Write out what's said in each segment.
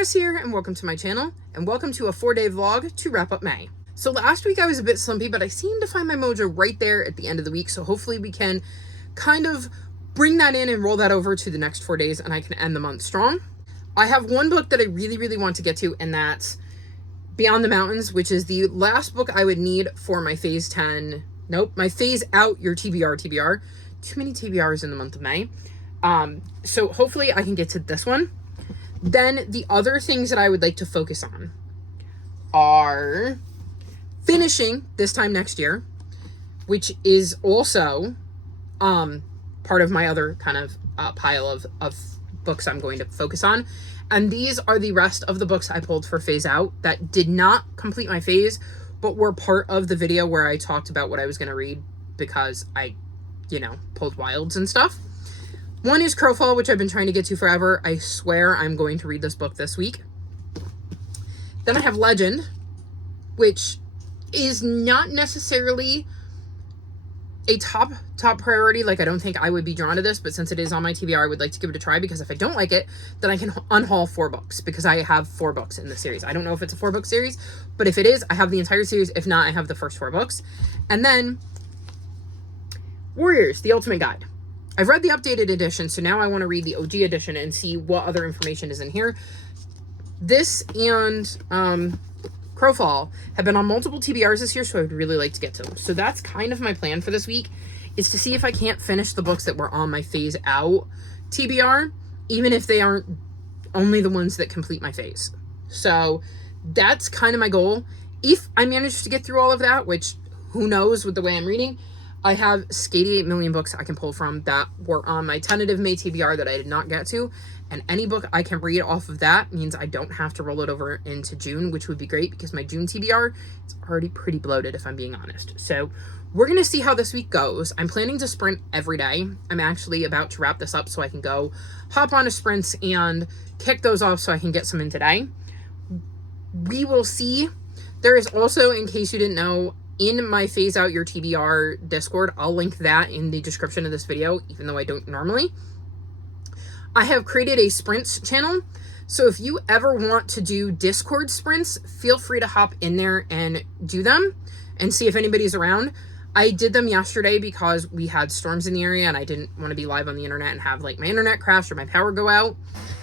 Chris here, and welcome to my channel, and welcome to a 4-day vlog to wrap up May. So last week I was a bit slumpy, but I seemed to find my mojo right there at the end of the week, so hopefully we can kind of bring that in and roll that over to the next 4 days, and I can end the month strong. I have one book that I really want to get to, and that's Beyond the Mountains, which is the last book I would need for my phase out your TBR. Too many TBRs in the month of May. So hopefully I can get to this one. Then the other things that I would like to focus on are finishing this time next year, which is also part of my other kind of pile of books I'm going to focus on. And these are the rest of the books I pulled for phase out that did not complete my phase, but were part of the video where I talked about what I was going to read because I, pulled wilds and stuff. One is Crowfall, which I've been trying to get to forever. I swear I'm going to read this book this week. Then I have Legend, which is not necessarily a top priority. Like, I don't think I would be drawn to this, but since it is on my TBR, I would like to give it a try, because if I don't like it, then I can unhaul 4 books, because I have 4 books in the series. I don't know if it's a 4-book series, but if it is, I have the entire series. If not, I have the first 4 books. And then Warriors, the Ultimate Guide. I've read the updated edition, so now I want to read the OG edition and see what other information is in here. This and Crowfall have been on multiple TBRs this year, so I would really like to get to them. So that's kind of my plan for this week, is to see if I can't finish the books that were on my phase out TBR, even if they aren't only the ones that complete my phase. So that's kind of my goal. If I manage to get through all of that, which who knows with the way I'm reading, I have 88 million books I can pull from that were on my tentative May TBR that I did not get to. And any book I can read off of that means I don't have to roll it over into June, which would be great, because my June TBR is already pretty bloated, if I'm being honest. So we're going to see how this week goes. I'm planning to sprint every day. I'm actually about to wrap this up so I can go hop on to sprints and kick those off so I can get some in today. We will see. There is also, in case you didn't know, in my phase out your TBR Discord, I'll link that in the description of this video, even though I don't normally. I have created a sprints channel, so if you ever want to do Discord sprints, feel free to hop in there and do them and see if anybody's around. I did them yesterday because we had storms in the area and I didn't want to be live on the internet and have like my internet crash or my power go out.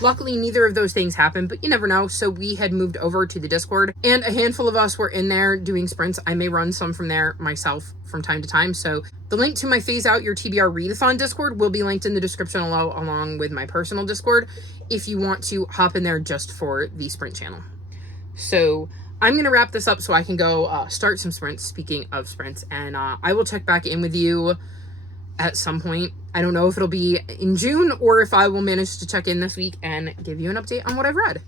Luckily, neither of those things happened, but you never know. So we had moved over to the Discord and a handful of us were in there doing sprints. I may run some from there myself from time to time. So the link to my phase out your TBR readathon Discord will be linked in the description along with my personal Discord if you want to hop in there just for the sprint channel. So I'm going to wrap this up so I can go start some sprints, speaking of sprints, and I will check back in with you at some point. I don't know if it'll be in June or if I will manage to check in this week and give you an update on what I've read.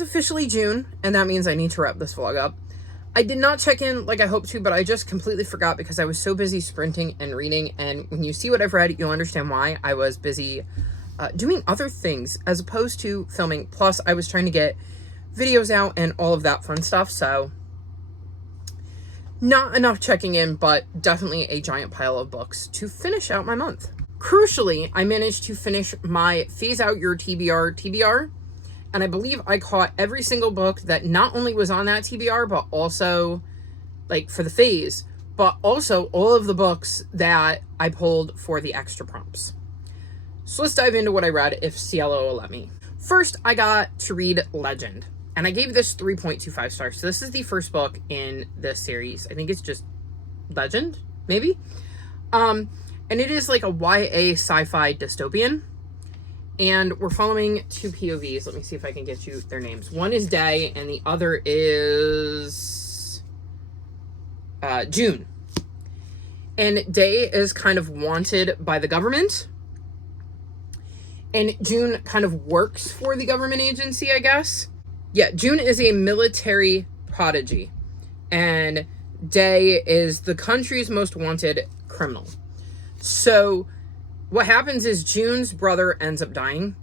Officially June, and that means I need to wrap this vlog up. I did not check in like I hoped to, but I just completely forgot because I was so busy sprinting and reading, and when you see what I've read, you'll understand why. I was busy doing other things as opposed to filming, plus I was trying to get videos out and all of that fun stuff, so Not enough checking in, but definitely a giant pile of books to finish out my month. Crucially, I managed to finish my Phase Out Your TBR, and I believe I caught every single book that not only was on that TBR, but also, like, for the phase, but also all of the books that I pulled for the extra prompts. So let's dive into what I read, if Cielo will let me. First, I got to read Legend, and I gave this 3.25 stars. So this is the first book in this series. I think it's just Legend, maybe? And it is like a YA sci-fi dystopian. And we're following two POVs. Let me see if I can get you their names. One is Day, and the other is June. And Day is kind of wanted by the government. And June kind of works for the government agency, I guess. Yeah, June is a military prodigy. And Day is the country's most wanted criminal. So what happens is June's brother ends up dying,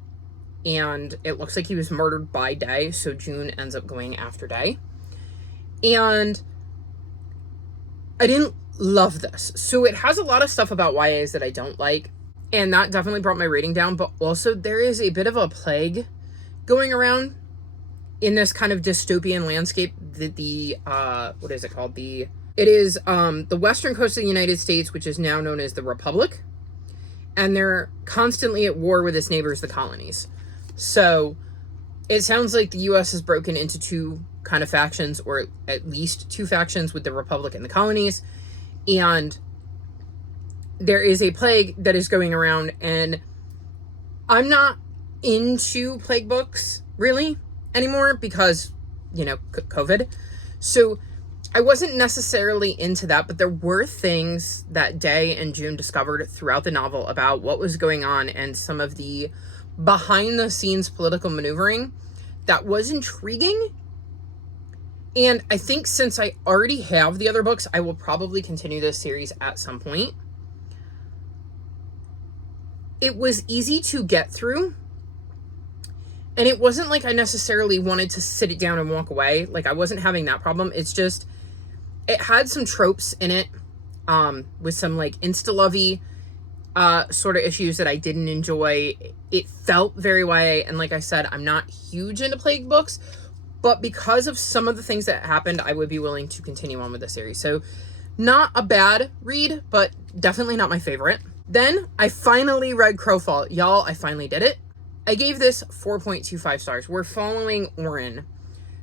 and it looks like he was murdered by Day, so June ends up going after Day. And I didn't love this. So it has a lot of stuff about YAs that I don't like, and that definitely brought my rating down, but also there is a bit of a plague going around in this kind of dystopian landscape. What is it called? It is the western coast of the United States, which is now known as the Republic. And they're constantly at war with its neighbors, the colonies. So it sounds like the U.S. has broken into two kind of factions, or at least two factions, with the Republic and the colonies. And there is a plague that is going around. And I'm not into plague books, really, anymore, because, COVID. So I wasn't necessarily into that, but there were things that Day and June discovered throughout the novel about what was going on and some of the behind-the-scenes political maneuvering that was intriguing. And I think since I already have the other books, I will probably continue this series at some point. It was easy to get through. And it wasn't like I necessarily wanted to sit it down and walk away. Like, I wasn't having that problem. It's just, it had some tropes in it, with some like insta-lovey sort of issues that I didn't enjoy. It felt very YA, and like I said, I'm not huge into plague books, but because of some of the things that happened, I would be willing to continue on with the series. So not a bad read, but definitely not my favorite. Then I finally read Crowfall. Y'all, I finally did it. I gave this 4.25 stars. We're following Oren,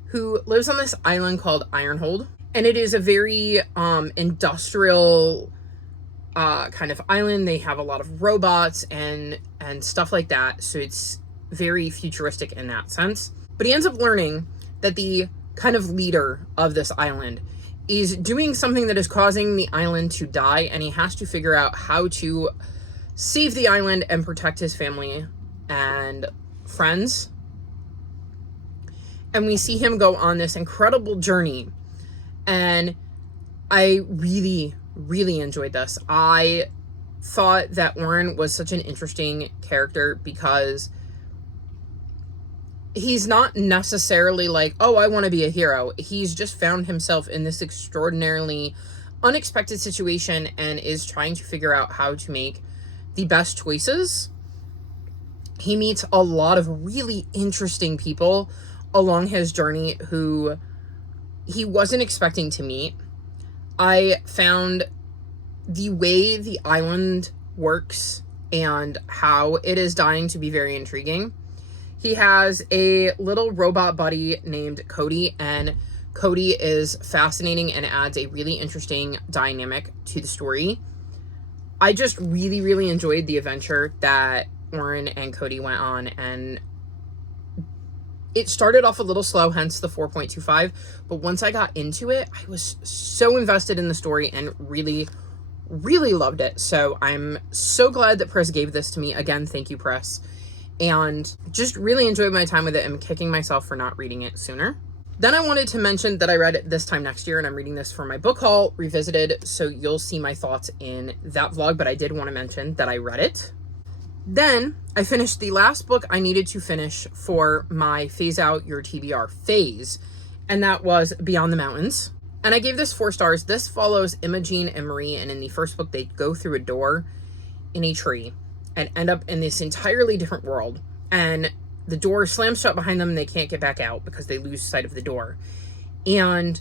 who lives on this island called Ironhold. And it is a very industrial kind of island. They have a lot of robots and stuff like that. So it's very futuristic in that sense. But he ends up learning that the kind of leader of this island is doing something that is causing the island to die. And he has to figure out how to save the island and protect his family and friends. And we see him go on this incredible journey. And I really, really enjoyed this. I thought that Oren was such an interesting character because he's not necessarily like, oh, I want to be a hero. He's just found himself in this extraordinarily unexpected situation and is trying to figure out how to make the best choices. He meets a lot of really interesting people along his journey who he wasn't expecting to meet. I found the way the island works and how it is dying to be very intriguing. He has a little robot buddy named Cody, and Cody is fascinating and adds a really interesting dynamic to the story. I just really, really enjoyed the adventure that Oren and Cody went on, and it started off a little slow, hence the 4.25, but once I got into it, I was so invested in the story and really, really loved it. So I'm so glad that Press gave this to me. Again, thank you, Press. And just really enjoyed my time with it and kicking myself for not reading it sooner. Then I wanted to mention that I read it this time next year, and I'm reading this for my book haul revisited, so you'll see my thoughts in that vlog, but I did want to mention that I read it. Then I finished the last book I needed to finish for my Phase Out Your TBR phase, and that was Beyond the Mountains. And I gave this 4 stars. This follows Imogene and Marie, and in the first book, they go through a door in a tree and end up in this entirely different world. And the door slams shut behind them and they can't get back out because they lose sight of the door. And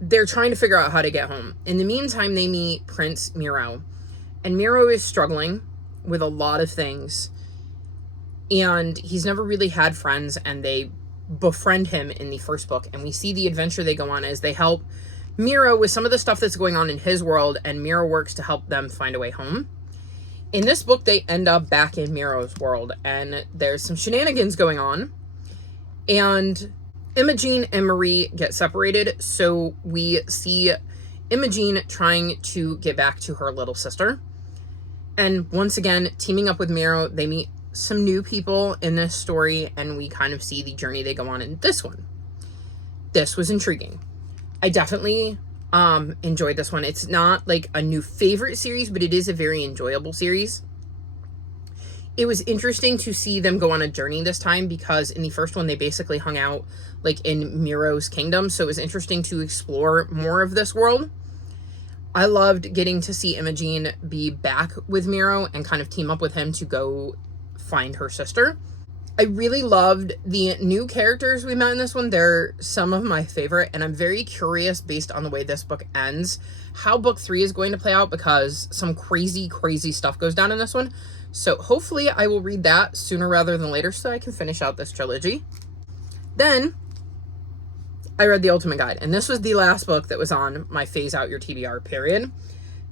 they're trying to figure out how to get home. In the meantime, they meet Prince Miro. And Miro is struggling with a lot of things. And he's never really had friends, and they befriend him in the first book. And we see the adventure they go on as they help Miro with some of the stuff that's going on in his world, and Miro works to help them find a way home. In this book, they end up back in Miro's world, and there's some shenanigans going on. And Imogene and Marie get separated, so we see Imogene trying to get back to her little sister. And once again, teaming up with Miro, they meet some new people in this story, and we kind of see the journey they go on in this one. This was intriguing. I definitely enjoyed this one. It's not like a new favorite series, but it is a very enjoyable series. It was interesting to see them go on a journey this time, because in the first one, they basically hung out like in Miro's kingdom. So it was interesting to explore more of this world. I loved getting to see Imogene be back with Miro and kind of team up with him to go find her sister. I really loved the new characters we met in this one. They're some of my favorite, and I'm very curious, based on the way this book ends, how book 3 is going to play out, because some crazy, crazy stuff goes down in this one. So hopefully I will read that sooner rather than later so I can finish out this trilogy. Then I read The Ultimate Guide, and this was the last book that was on my phase out your TBR period.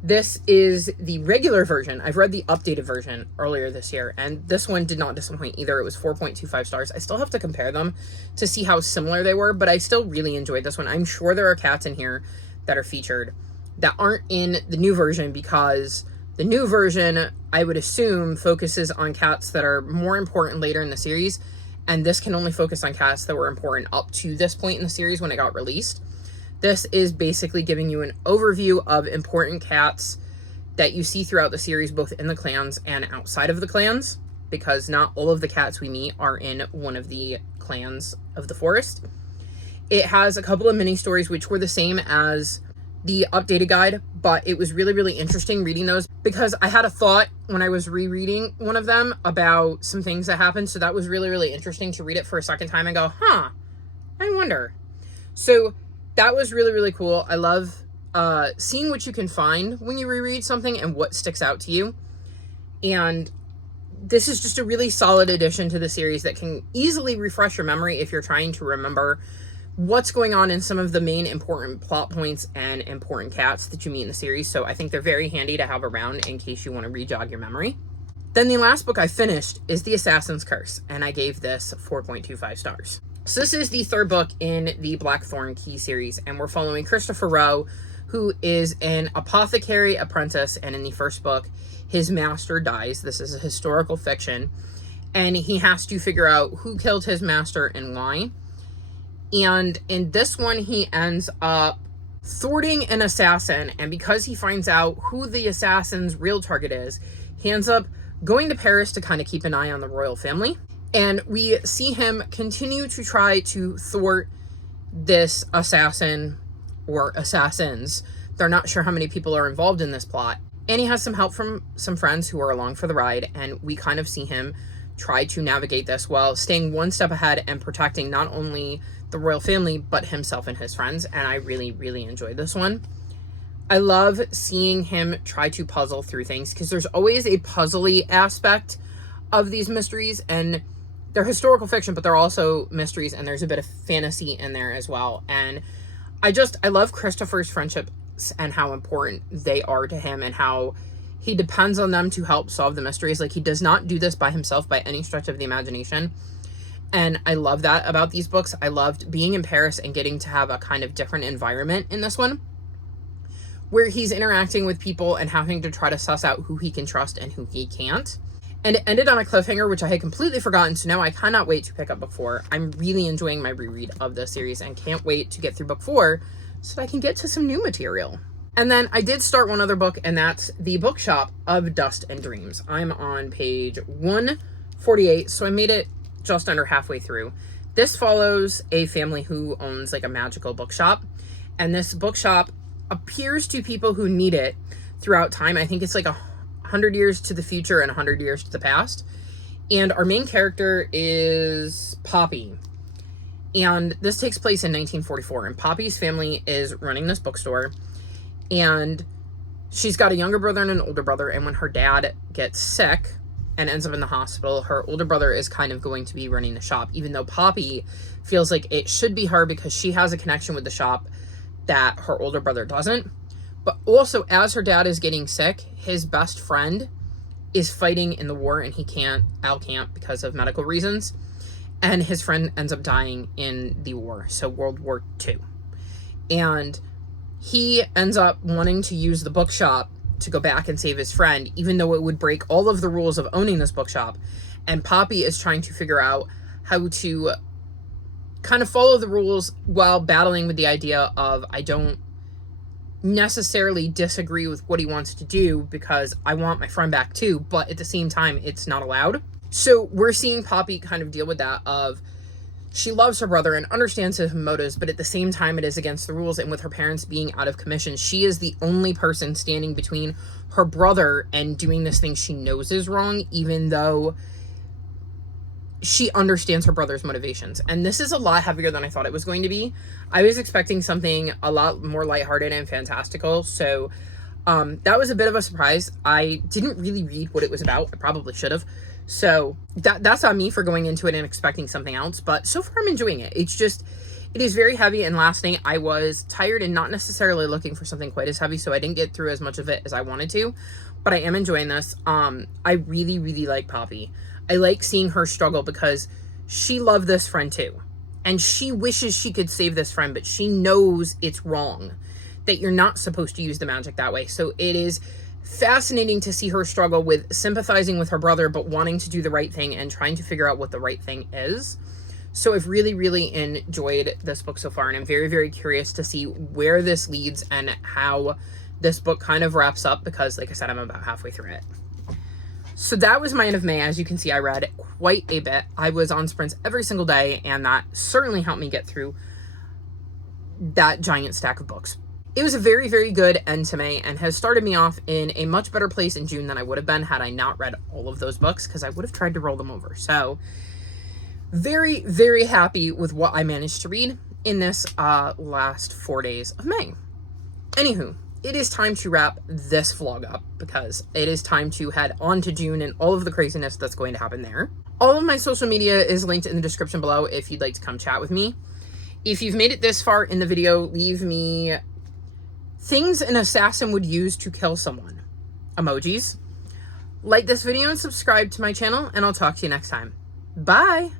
This is the regular version. I've read the updated version earlier this year, and this one did not disappoint either. It was 4.25 stars. I still have to compare them to see how similar they were, but I still really enjoyed this one. I'm sure there are cats in here that are featured that aren't in the new version, because the new version, I would assume, focuses on cats that are more important later in the series, and this can only focus on cats that were important up to this point in the series when it got released. This is basically giving you an overview of important cats that you see throughout the series, both in the clans and outside of the clans, because not all of the cats we meet are in one of the clans of the forest. It has a couple of mini stories which were the same as the updated guide, but it was really, really interesting reading those, because I had a thought when I was rereading one of them about some things that happened. So that was really, really interesting to read it for a second time and go, I wonder. So that was really, really cool. I love seeing what you can find when you reread something and what sticks out to you. And this is just a really solid addition to the series that can easily refresh your memory if you're trying to remember what's going on in some of the main important plot points and important cats that you meet in the series. So I think they're very handy to have around in case you want to re-jog your memory. Then the last book I finished is The Assassin's Curse, and I gave this 4.25 stars. So this is the third book in the Blackthorn Key series, and we're following Christopher Rowe, who is an apothecary apprentice, and in the first book, his master dies. This is a historical fiction, and he has to figure out who killed his master and why. And in this one, he ends up thwarting an assassin, and because he finds out who the assassin's real target is, he ends up going to Paris to kind of keep an eye on the royal family. And we see him continue to try to thwart this assassin or assassins. They're not sure how many people are involved in this plot. And he has some help from some friends who are along for the ride. And we kind of see him try to navigate this while staying one step ahead and protecting not only the royal family, but himself and his friends. And I really, really enjoyed this one. I love seeing him try to puzzle through things, because there's always a puzzly aspect of these mysteries, and they're historical fiction, but they're also mysteries, and there's a bit of fantasy in there as well. And I love Christopher's friendships and how important they are to him, and how he depends on them to help solve the mysteries. Like, he does not do this by himself by any stretch of the imagination. And I love that about these books. I loved being in Paris and getting to have a kind of different environment in this one, where he's interacting with people and having to try to suss out who he can trust and who he can't. And it ended on a cliffhanger, which I had completely forgotten, so now I cannot wait to pick up book 4. I'm really enjoying my reread of this series and can't wait to get through book 4 so that I can get to some new material. And then I did start one other book, and that's The Bookshop of Dust and Dreams. I'm on page 148, so I made it just under halfway through. This follows a family who owns like a magical bookshop, And this bookshop appears to people who need it throughout time. I think it's like 100 years to the future and 100 years to the past. And our main character is Poppy. And this takes place in 1944. And Poppy's family is running this bookstore. And she's got a younger brother and an older brother. And when her dad gets sick and ends up in the hospital, her older brother is kind of going to be running the shop, even though Poppy feels like it should be her because she has a connection with the shop that her older brother doesn't. But also, as her dad is getting sick, his best friend is fighting in the war and Al can't because of medical reasons. And his friend ends up dying in the war, so World War II. And he ends up wanting to use the bookshop to go back and save his friend, even though it would break all of the rules of owning this bookshop. And Poppy is trying to figure out how to kind of follow the rules while battling with the idea of, I don't necessarily disagree with what he wants to do because I want my friend back too, but at the same time, it's not allowed. So we're seeing Poppy kind of deal with that of, she loves her brother and understands his motives, but at the same time, it is against the rules. And with her parents being out of commission, she is the only person standing between her brother and doing this thing she knows is wrong, even though she understands her brother's motivations. And this is a lot heavier than I thought it was going to be. I was expecting something a lot more lighthearted and fantastical. So that was a bit of a surprise. I didn't really read what it was about. I probably should have. So that's on me for going into it and expecting something else. But so far I'm enjoying it. It is very heavy. And last night I was tired and not necessarily looking for something quite as heavy. So I didn't get through as much of it as I wanted to. But I am enjoying this. I really, really like Poppy. I like seeing her struggle because she loved this friend too. And she wishes she could save this friend, but she knows it's wrong, that you're not supposed to use the magic that way. So it is fascinating to see her struggle with sympathizing with her brother, but wanting to do the right thing and trying to figure out what the right thing is. So I've really, really enjoyed this book so far. And I'm very, very curious to see where this leads and how this book kind of wraps up because, like I said, I'm about halfway through it. So that was my end of May. As you can see, I read quite a bit. I was on sprints every single day, and that certainly helped me get through that giant stack of books. It was a very, very good end to May and has started me off in a much better place in June than I would have been had I not read all of those books, because I would have tried to roll them over. So very, very happy with what I managed to read in this last 4 days of May. Anywho, it is time to wrap this vlog up because it is time to head on to June and all of the craziness that's going to happen there. All of my social media is linked in the description below if you'd like to come chat with me. If you've made it this far in the video, leave me things an assassin would use to kill someone. Emojis. Like this video and subscribe to my channel, and I'll talk to you next time. Bye!